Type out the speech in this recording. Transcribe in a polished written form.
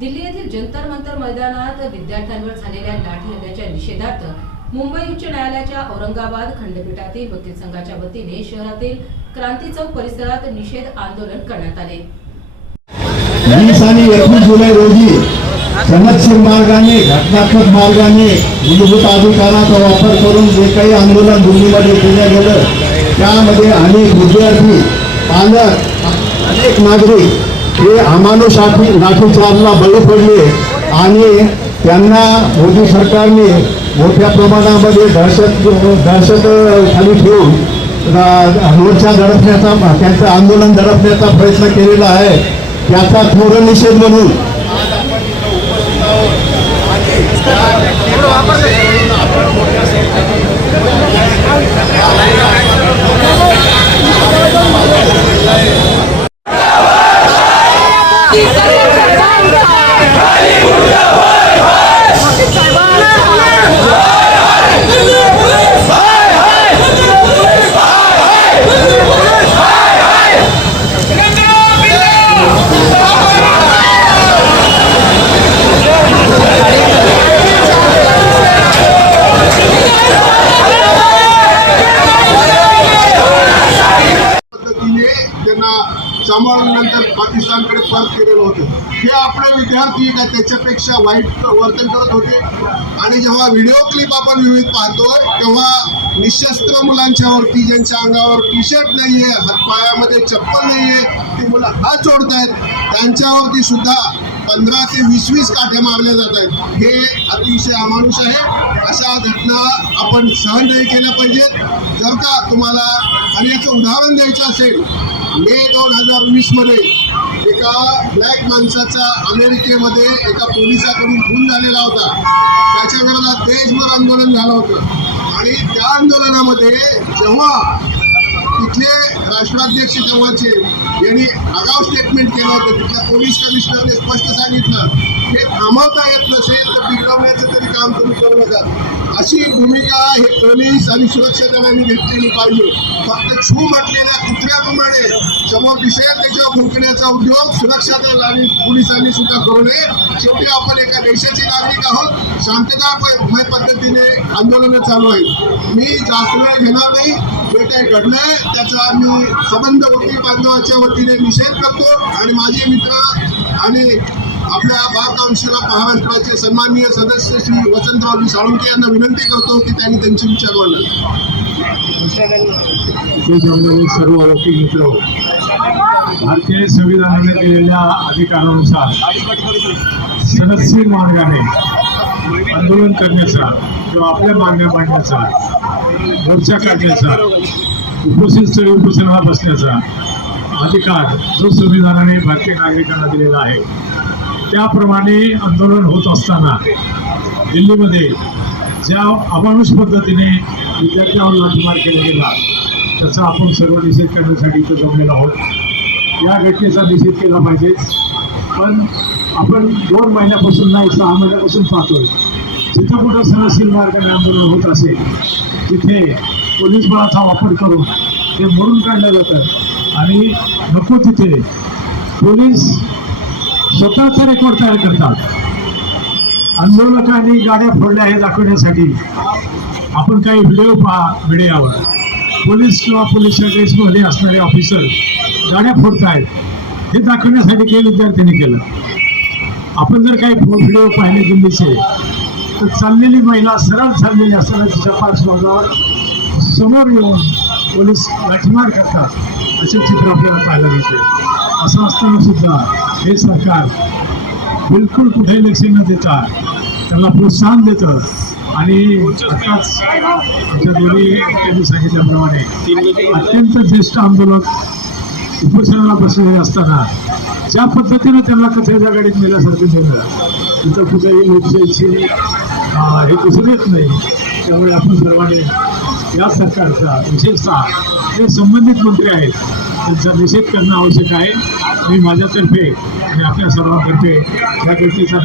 दिल्ली येथील जंतर मंतर मैदानात विद्यार्थ्यांवर झालेल्या लाठीहल्ल्याच्या निषेधार्थ मुंबई उच्च न्यायालयाच्या औरंगाबाद खंडपीठातील वकील संघाच्या वतीने शहरातील क्रांती चौक परिसरात निषेध आंदोलन करण्यात आले। 20 आणि 21 जुलै रोजी सनदशीर मार्गाने घटनात्मक मार्गाने मूलभूत अधिकाराचा वापर करून जे काही आंदोलन दिल्लीमध्ये केलं गेलं त्यामध्ये अनेक विद्यार्थी पालक अनेक नागरिक हे अमानुष लाठीचार्जला बळी पडले आणि त्यांना मोदी सरकारने मोठ्या प्रमाणामध्ये दहशत खाली ठेवून मोर्चा दडपण्याचा त्यांचं आंदोलन दडपण्याचा प्रयत्न केलेला आहे। त्याचा थोडं निषेध म्हणून सांभाळून पाकिस्तानकडे परत केलेलं होतं। हे आपले विद्यार्थी का त्याच्यापेक्षा वाईट वर्तन करत होते आणि जेव्हा व्हिडिओ क्लिप आपण विविध पाहतोय तेव्हा निशस्त्र मुलांच्यावरती ज्यांच्या अंगावर टी शर्ट नाहीये, हातपायामध्ये चप्पल नाहीये, ती मुलं हात जोडतायत त्यांच्यावरती सुद्धा 15 ते 20 काठ्या मारल्या जात आहेत। हे अतिशय अमानुष आहे। अशा घटना आपण सहन नाही केल्या पाहिजेत। जर का तुम्हाला आणि याचं उदाहरण द्यायचं असेल, मे 2020 मध्ये एका ब्लॅक माणसाचा अमेरिकेमध्ये एका पोलिसाकडून खून झालेला होता। त्याच्या विरोधात देशभर आंदोलन झालं होतं आणि त्या आंदोलनामध्ये जेव्हा तिथले राष्ट्राध्यक्ष तेव्हाचे यांनी आगाऊ स्टेटमेंट केलं होतं, तिथल्या पोलीस कमिशनरने स्पष्ट सांगितलं हे थांबवता येत नसेल तर बिघडवण्याचं तरी काम तुम्ही करू नका। अशी भूमिका हे पोलीस आणि सुरक्षा दलांनी घेतलेली पाहिजे। फक्त छू म्हटलेल्या कुत्र्याप्रमाणे समोर दिसेल त्याच्यावर भुंकण्याचा उद्योग सुरक्षा दल आणि पोलिसांनी सुद्धा करू नये। शेवटी आपण एका देशाचे नागरिक आहोत। शांततामय पद्धतीने आंदोलनं चालू आहेत। मी जास्त वेळ घेणार नाही। जे काही घडलंय त्याचा मी संबंध वकील बांधवाच्या वतीने निषेध करतो आणि माझे मित्र आणि आपल्या बार काउन्सिल ऑफ महाराष्ट्राचे सन्माननीय सदस्य श्री वसंतराव साळुंखे यांना विनंती करतो की त्यांनी त्यांचे विचार मांडावे। सर्व वकील मित्र, भारतीय संविधानाने दिलेल्या अधिकारानुसार सनदशीर मार्गाने आंदोलन करण्याचा किंवा आपल्या मागण्या मांडण्याचा, मोर्चा काढण्याचा, उपस्थितस्थळी उपोषणाला बसण्याचा अधिकार जो संविधानाने भारतीय नागरिकांना दिलेला आहे त्याप्रमाणे आंदोलन होत असताना दिल्लीमध्ये ज्या अमानुष पद्धतीने विद्यार्थ्यांवर लाठीमार केला गेला त्याचा आपण सर्व निषेध करण्यासाठी इथं जमलेलो आहोत। या घटनेचा निषेध केला पाहिजे, पण आपण 2 महिन्यापासून नाही 6 महिन्यापासून पाहतोय जिथं कुठं सनदशीर मार्गाने आंदोलन होत असेल तिथे पोलीस बळाचा वापर करून ते मोडून काढलं जातं आणि नको तिथे पोलीस स्वतःचा रेकॉर्ड तयार करतात। आंदोलकांनी गाड्या फोडल्या हे दाखवण्यासाठी आपण काही व्हिडिओ पहा मीडियावर, पोलीस किंवा पोलीसच्या ड्रेसमध्ये असणारे ऑफिसर गाड्या फोडतायत हे दाखवण्यासाठी काही विद्यार्थ्यांनी केलं। आपण जर काही व्हिडिओ पाहिले दिल्लीचे तर चाललेली महिला सरळ चाललेली असताना तिच्या पार्श्वभागावर समोर येऊन पोलीस लाठीमार करतात असे चित्र आपल्याला पाहायला मिळते। असं असताना सुद्धा हे सरकार बिलकुल कुठेही लक्ष न देता त्यांना प्रोत्साहन देतं आणि आताच आमच्या दोन्ही त्यांनी सांगितल्याप्रमाणे अत्यंत ज्येष्ठ आंदोलक उपोषणाला बसलेले असताना ज्या पद्धतीनं त्यांना कचऱ्याच्या गाडीत नेल्यासारखं झालं तिथं कुठेही लोकशाहीची हे दिसून येत नाही। त्यामुळे आपण सर्वांनी या सरकारचा विशेषतः जे संबंधित मंत्री आहेत त्यांचा निषेध करणं आवश्यक आहे। मी माझ्यातर्फे आणि आपल्या सर्वांतर्फे या गोष्टीचा